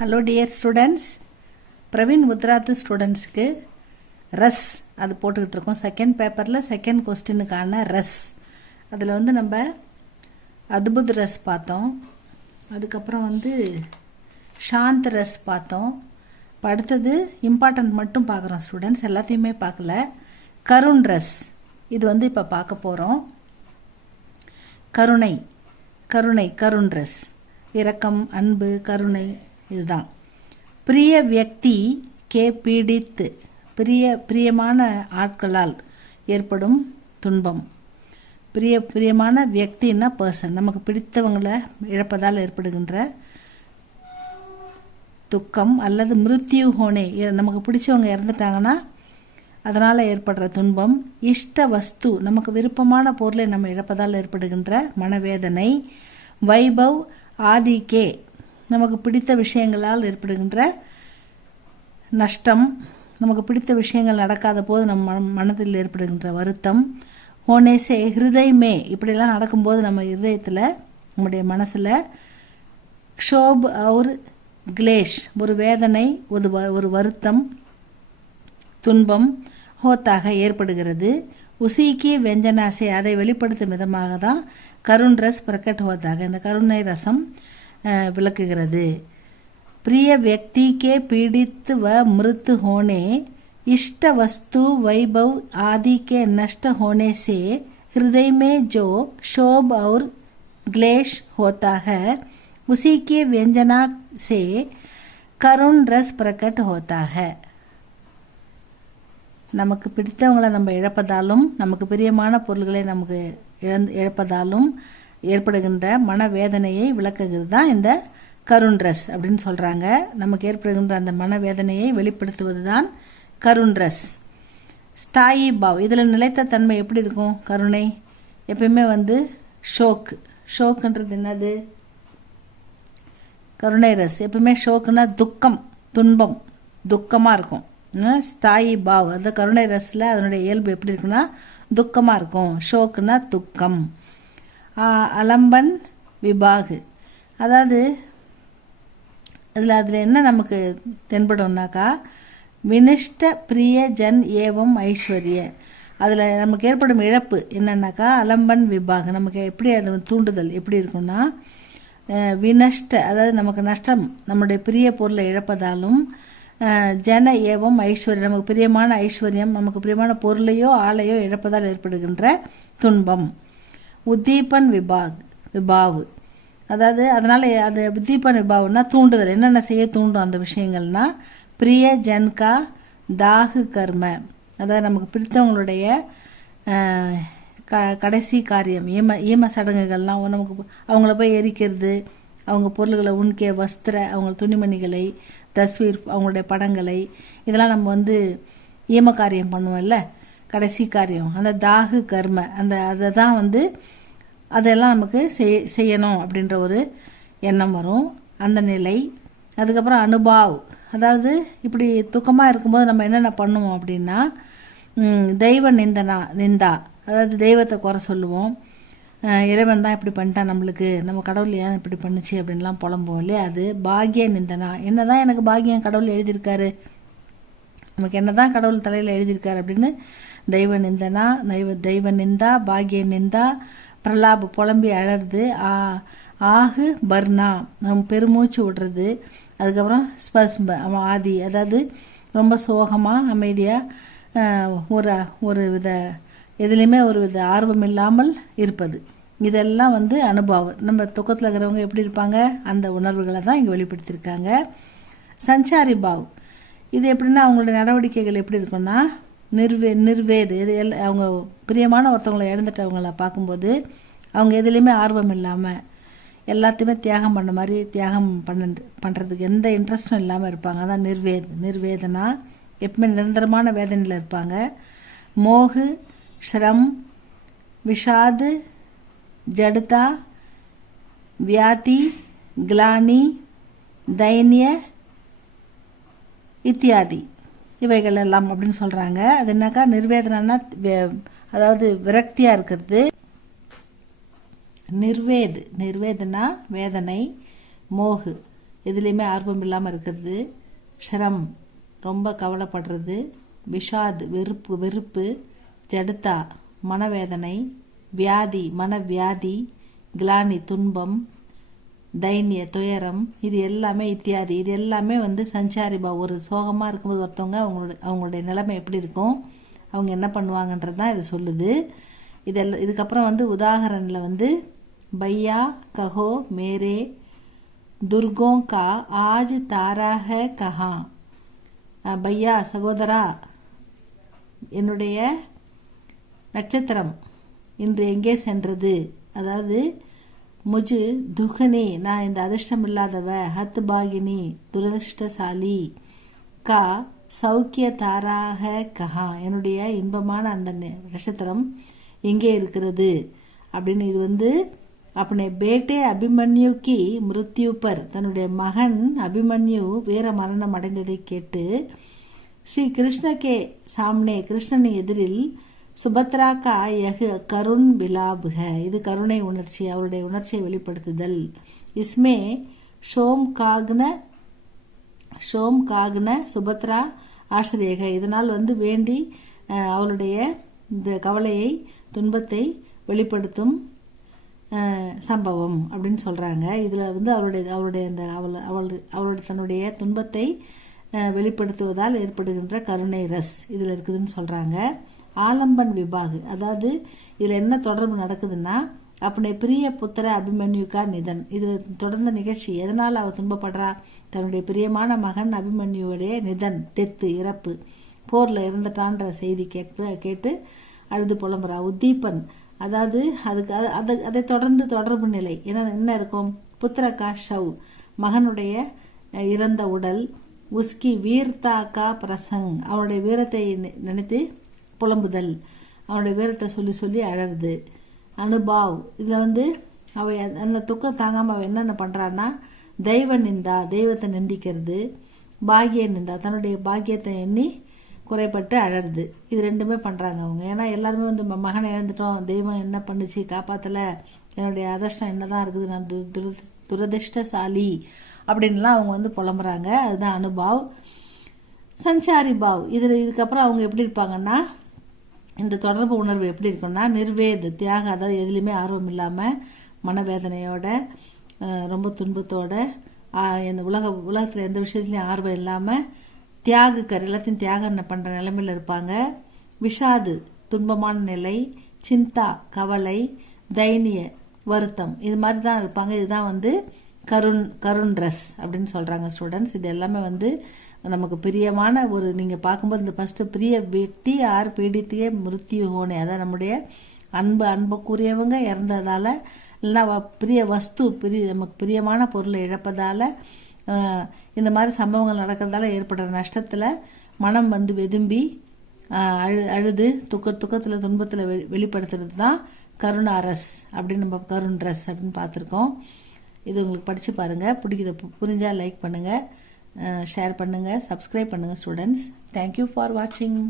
Hello dear students, Praveen உத்ராத்து ஸ்டூடெண்ட்ஸுக்கு ரஸ் அது போட்டுக்கிட்டு இருக்கோம். செகண்ட் பேப்பரில் செகண்ட் கொஸ்டினுக்கான ரஸ். அதில் நம்ம அத்புத் ரஸ் பார்த்தோம். அதுக்கப்புறம் சாந்த் ரஸ் பார்த்தோம். இப்போ அடுத்தது இம்பார்ட்டன்ட் மட்டும் பார்க்குறோம் ஸ்டூடெண்ட்ஸ், எல்லாத்தையுமே பார்க்கல. கருண் ரஸ் இது இப்போ பார்க்க போகிறோம். கருணை கருணை கருண் ரஸ், இரக்கம், அன்பு, கருணை, இதுதான். பிரிய வியக்தி கே பீடித்து, பிரியமான ஆட்களால் ஏற்படும் துன்பம். பிரியமான வியக்தின்னா பர்சன், நமக்கு பிடித்தவங்களை இழப்பதால் ஏற்படுகின்ற துக்கம். அல்லது மிருத்யு ஹோனே, நமக்கு பிடிச்சவங்க இறந்துட்டாங்கன்னா அதனால் ஏற்படுற துன்பம். இஷ்ட வஸ்து, நமக்கு விருப்பமான பொருளை நம்ம இழப்பதால் ஏற்படுகின்ற மனவேதனை. வைபவ் ஆதிக்கே, நமக்கு பிடித்த விஷயங்களால் ஏற்படுகின்ற நஷ்டம். நமக்கு பிடித்த விஷயங்கள் நடக்காத போது நம்ம மனதில் ஏற்படுகின்ற வருத்தம். ஹோனேசே ஹிருதயமே, இப்படிலாம் நடக்கும்போது நம்ம இதயத்தில், நம்முடைய மனசில் க்ஷோப் और கிளேஷ், ஒரு வேதனை, ஒரு வருத்தம், துன்பம் ஹோத்தாக ஏற்படுகிறது. உசிக்கு வெஞ்சனாசே, அதை வெளிப்படுத்தும் விதமாக தான் கருண் ரஸ் பிரகட் ஹோத்தாக, இந்த கருணை ரசம் விளக்குகிறது. பிரிய व्यक्ति के पीड़ित व मृत होने, इष्ट वस्तु वैभव आदि के नष्ट होने से हृदय में जो क्षोभ और क्लेश होता है, उसी की व्यंजना से करुण रस प्रकट होता है. நமக்கு பிடித்தவங்களை நம்ம இழப்பதாலும், நமக்கு பிரியமான பொருள்களை நமக்கு இழப்பதாலும் ஏற்படுகின்ற மனவேதனையை விளக்குகிறது தான் இந்த கருண் ரஸ் அப்படின்னு சொல்கிறாங்க. நமக்கு ஏற்படுகின்ற அந்த மனவேதனையை வெளிப்படுத்துவது தான் கருண் ரஸ். ஸ்தாயி பாவ், இதில் நிலைத்த தன்மை எப்படி இருக்கும்? கருணை எப்பயுமே ஷோக்குன்றது என்னது? கருணை ரஸ் எப்பவுமே ஷோக்குன்னா துக்கம், துன்பம், துக்கமாக இருக்கும். ஸ்தாயி பாவ், அது கருணை ரஸில் அதனுடைய இயல்பு எப்படி இருக்குன்னா துக்கமாக இருக்கும். ஷோக்குன்னா துக்கம். அலம்பன் விபாகு, அதாவது அதில் என்ன நமக்கு தென்படும்னாக்கா, வினிஷ்ட பிரிய ஜன் ஏவம் ஐஸ்வர்ய, அதில் நமக்கு ஏற்படும் இழப்பு என்னன்னாக்கா அலம்பன் விபாகு, நமக்கு எப்படி அது தூண்டுதல் எப்படி இருக்குன்னா, வினஷ்ட, அதாவது நமக்கு நஷ்டம், நம்முடைய பிரிய பொருளை இழப்பதாலும், ஜன ஏவம் ஐஸ்வர்யம், நமக்கு பிரியமான ஐஸ்வர்யம், நமக்கு பிரியமான பொருளையோ ஆளையோ இழப்பதால் ஏற்படுகின்ற துன்பம். உத்தீபன் விபாவு, அதாவது அதனால் அது உத்தீபன் விபாவுன்னா தூண்டுதல், என்னென்ன செய்ய தூண்டும் அந்த விஷயங்கள்னா, பிரிய ஜன்கா தாகு கர்ம, அதாவது நமக்கு பிடித்தவங்களுடைய கடைசி காரியம், ஈம சடங்குகள்லாம், நமக்கு அவங்கள போய் எரிக்கிறது, அவங்க பொருள்களை உண்கே வஸ்திர, அவங்க துணிமணிகளை, தஸ்வீர் அவங்களுடைய படங்களை, இதெல்லாம் நம்ம ஈம காரியம் பண்ணுவோம்ல, கடைசி காரியம், அந்த தாகு கர்ம, அதை தான் அதெல்லாம் நமக்கு செய்யணும் அப்படின்ற ஒரு எண்ணம் வரும், அந்த நிலை. அதுக்கப்புறம் அனுபாவ், அதாவது இப்படி துக்கமாக இருக்கும்போது நம்ம என்னென்ன பண்ணுவோம் அப்படின்னா, தெய்வ நிந்தா, அதாவது தெய்வத்தை குறை சொல்லுவோம். இறைவன் தான் இப்படி பண்ணிட்டான் நம்மளுக்கு, நம்ம கடவுள் ஏன் இப்படி பண்ணுச்சு அப்படின்லாம் புலம்புவோம் இல்லையா. அது பாக்ய நிந்தனா, என்ன தான் எனக்கு பாக்கியம் கடவுள் எழுதியிருக்காரு, நமக்கு என்ன தான் கடவுள் தலையில் எழுதியிருக்காரு அப்படின்னு தெய்வ நிந்தா, பாக்ய நிந்தா, பிரலாபு புலம்பி அழறது, ஆகு பர்னா நம்ம பெருமூச்சு விடுறது, அதுக்கப்புறம் ஸ்பஸ்ப ஆதி, அதாவது ரொம்ப சோகமாக அமைதியாக ஒரு வித எதுலேயுமே ஒரு வித ஆர்வம் இல்லாமல் இருப்பது. இதெல்லாம் அனுபவம். நம்ம துக்கத்தில் இருக்கிறவங்க எப்படி இருப்பாங்க, அந்த உணர்வுகளை தான் இங்கே வெளிப்படுத்தியிருக்காங்க. சஞ்சாரி பாவ், இது எப்படின்னா அவங்களுடைய நடவடிக்கைகள் எப்படி இருக்குன்னா, நிர்வேது, இது அவங்க பிரியமான ஒருத்தவங்களை இழந்துட்டவங்களை பார்க்கும்போது அவங்க எதுலேயுமே ஆர்வம் இல்லாமல், எல்லாத்தையுமே தியாகம் பண்ண மாதிரி தியாகம் பண்ணுறதுக்கு எந்த இன்ட்ரெஸ்டும் இல்லாமல் இருப்பாங்க. அதான் நிர்வேதனா, எப்பவுமே நிரந்தரமான வேதனையில் இருப்பாங்க. மோகு, ஸ்ரம், விஷாது, ஜடுதா, வியாதி, கிளானி, தைன்ய இத்தியாதி, இவைகள் எல்லாம் அப்படின்னு சொல்கிறாங்க. அது என்னக்கா, நிர்வேதனா அதாவது விரக்தியாக இருக்கிறது. நிர்வேதனா வேதனை, மோகு எதுலேயுமே ஆர்வம் இல்லாமல் இருக்கிறது. ஷரம் ரொம்ப கவலைப்படுறது. விஷாத் வெறுப்பு. ஜடுத்தா மனவேதனை. வியாதி மனவியாதி. கிளானி துன்பம். தைன்ய துயரம். இது எல்லாமே இத்தியாதி. இது எல்லாமே சஞ்சாரிபா. ஒரு சோகமாக இருக்கும்போது ஒருத்தவங்க அவங்களுடைய நிலைமை எப்படி இருக்கும், அவங்க என்ன பண்ணுவாங்கன்றது தான் இது சொல்லுது. இதுக்கப்புறம் உதாகரணில் பையா கஹோ மேரே துர்கோं का आज तारा है कहाँ. பையா சகோதரா, என்னுடைய நட்சத்திரம் இன்று எங்கே சென்றது. அதாவது முஜு துகனி, நான் இந்த அதிர்ஷ்டம் இல்லாதவ. ஹத் பாகினி, துரதிருஷ்டசாலி. கா சௌக்கிய தாராக கஹா, என்னுடைய இன்பமான அந்த நட்சத்திரம் எங்கே இருக்கிறது அப்படின்னு. இது अपने बेटे अभिमन्यु की मृत्यु पर, தன்னுடைய மகன் அபிமன்யு வீர மரணம் அடைந்ததை கேட்டு ஸ்ரீ கிருஷ்ண கே சாம்னே, கிருஷ்ணன் எதிரில் சுபத்ரா கா யஹ் கருண் விலாப் ஹை, இது கருணை உணர்ச்சி, அவருடைய உணர்ச்சியை வெளிப்படுத்துதல். இஸ்மே ஷோம் காக்ன சுபத்ரா ஆசிரியக, இதனால் வேண்டி அவளுடைய இந்த கவலையை துன்பத்தை வெளிப்படுத்தும் சம்பவம் அப்படின்னு சொல்கிறாங்க. இதில் அவளுடைய அந்த அவளுடைய தன்னுடைய துன்பத்தை வெளிப்படுத்துவதால் ஏற்படுகின்ற கருணை ரஸ் இதில் இருக்குதுன்னு சொல்கிறாங்க. ஆலம்பன் விபாகு, அதாவது இதில் என்ன தொடர்பு நடக்குதுன்னா, அப்படி பிரிய புத்திர அபிமன்யுக்கா நிதன், இது தொடர்ந்த நிகழ்ச்சி. எதனால் அவள் துன்பப்படுறா, தன்னுடைய பிரியமான மகன் அபிமன்யுடைய நிதன், டெத்து, இறப்பு, போரில் இறந்துட்டான்ற செய்தி கேட்டு அழுது புலம்புறா. உத்தீபன், அதாவது அதை தொடர்ந்து தொடர்பு நிலை என்ன இருக்கும். புத்திரக்கா ஷவ், மகனுடைய இறந்த உடல். உஸ்கி வீர்த்தா கா பிரசங், அவனுடைய வீரத்தை நினைத்து புலம்புதல், அவனுடைய வீரத்தை சொல்லி சொல்லி அழறது. அனுபாவ், இதில் அவ அந்த துக்கம் தாங்காமல் அவள் என்னென்ன பண்ணுறான்னா, தெய்வ நிந்தா, தெய்வத்தை நிந்திக்கிறது. பாகிய நிந்தா, தன்னுடைய பாக்கியத்தை எண்ணி குறைப்பட்டு அழறது. இது ரெண்டுமே பண்ணுறாங்க அவங்க. ஏன்னா எல்லாருமே மகனை இழந்துட்டோம், தெய்வம் என்ன பண்ணுச்சு, காப்பாற்றலை, என்னுடைய அதிர்ஷ்டம் என்ன தான் இருக்குது, நான் துரதிருஷ்டசாலி அப்படின்லாம் அவங்க புலம்புறாங்க. அதுதான் அனுபாவ். சஞ்சாரி பாவ், இதுக்கப்புறம் அவங்க எப்படி இருப்பாங்கன்னா, இந்த தொடர்பு உணர்வு எப்படி இருக்குன்னா, நிர்வேத தியாக, அதாவது எதுலேயுமே ஆர்வம் இல்லாமல் மனவேதனையோட ரொம்ப துன்பத்தோட இந்த உலகத்தில் எந்த விஷயத்துலையும் ஆர்வம் இல்லாமல் தியாகுக்கர், எல்லாத்தையும் தியாகம் பண்ணுற நிலைமையில் இருப்பாங்க. விஷாது துன்பமான நிலை. சிந்தா கவலை. தைனிய வருத்தம், இது மாதிரி தான் இருப்பாங்க. இதுதான் கருண் ரஸ் அப்படின்னு சொல்கிறாங்க ஸ்டூடெண்ட்ஸ். இது எல்லாமே நமக்கு பிரியமான நீங்கள் பார்க்கும்போது இந்த ஃபஸ்ட்டு பிரிய व्यक्ति ஆர் பீடித்திய மிருத்யு ஹோனே, அதான் நம்முடைய அன்புக்குரியவங்க இறந்ததால், இல்லைன்னா பிரிய வஸ்து நமக்கு பிரியமான பொருளை இழப்பதால், இந்த மாதிரி சம்பவங்கள் நடக்கிறதால ஏற்படுற நஷ்டத்தில் மனம் வெதும்பி அழுது துக்கத்தில் துன்பத்தில் வெளிப்படுத்துறது தான் கருணாரஸ் அப்படின்னு நம்ம கருண் ரஸ் அப்படின்னு பார்த்துருக்கோம். இது உங்களுக்கு படித்து பாருங்கள். புரிஞ்சால் லைக் பண்ணுங்கள், ஷேர் பண்ணுங்கள், சப்ஸ்கிரைப் பண்ணுங்கள் ஸ்டூடெண்ட்ஸ். தேங்க்யூ ஃபார் வாட்சிங்.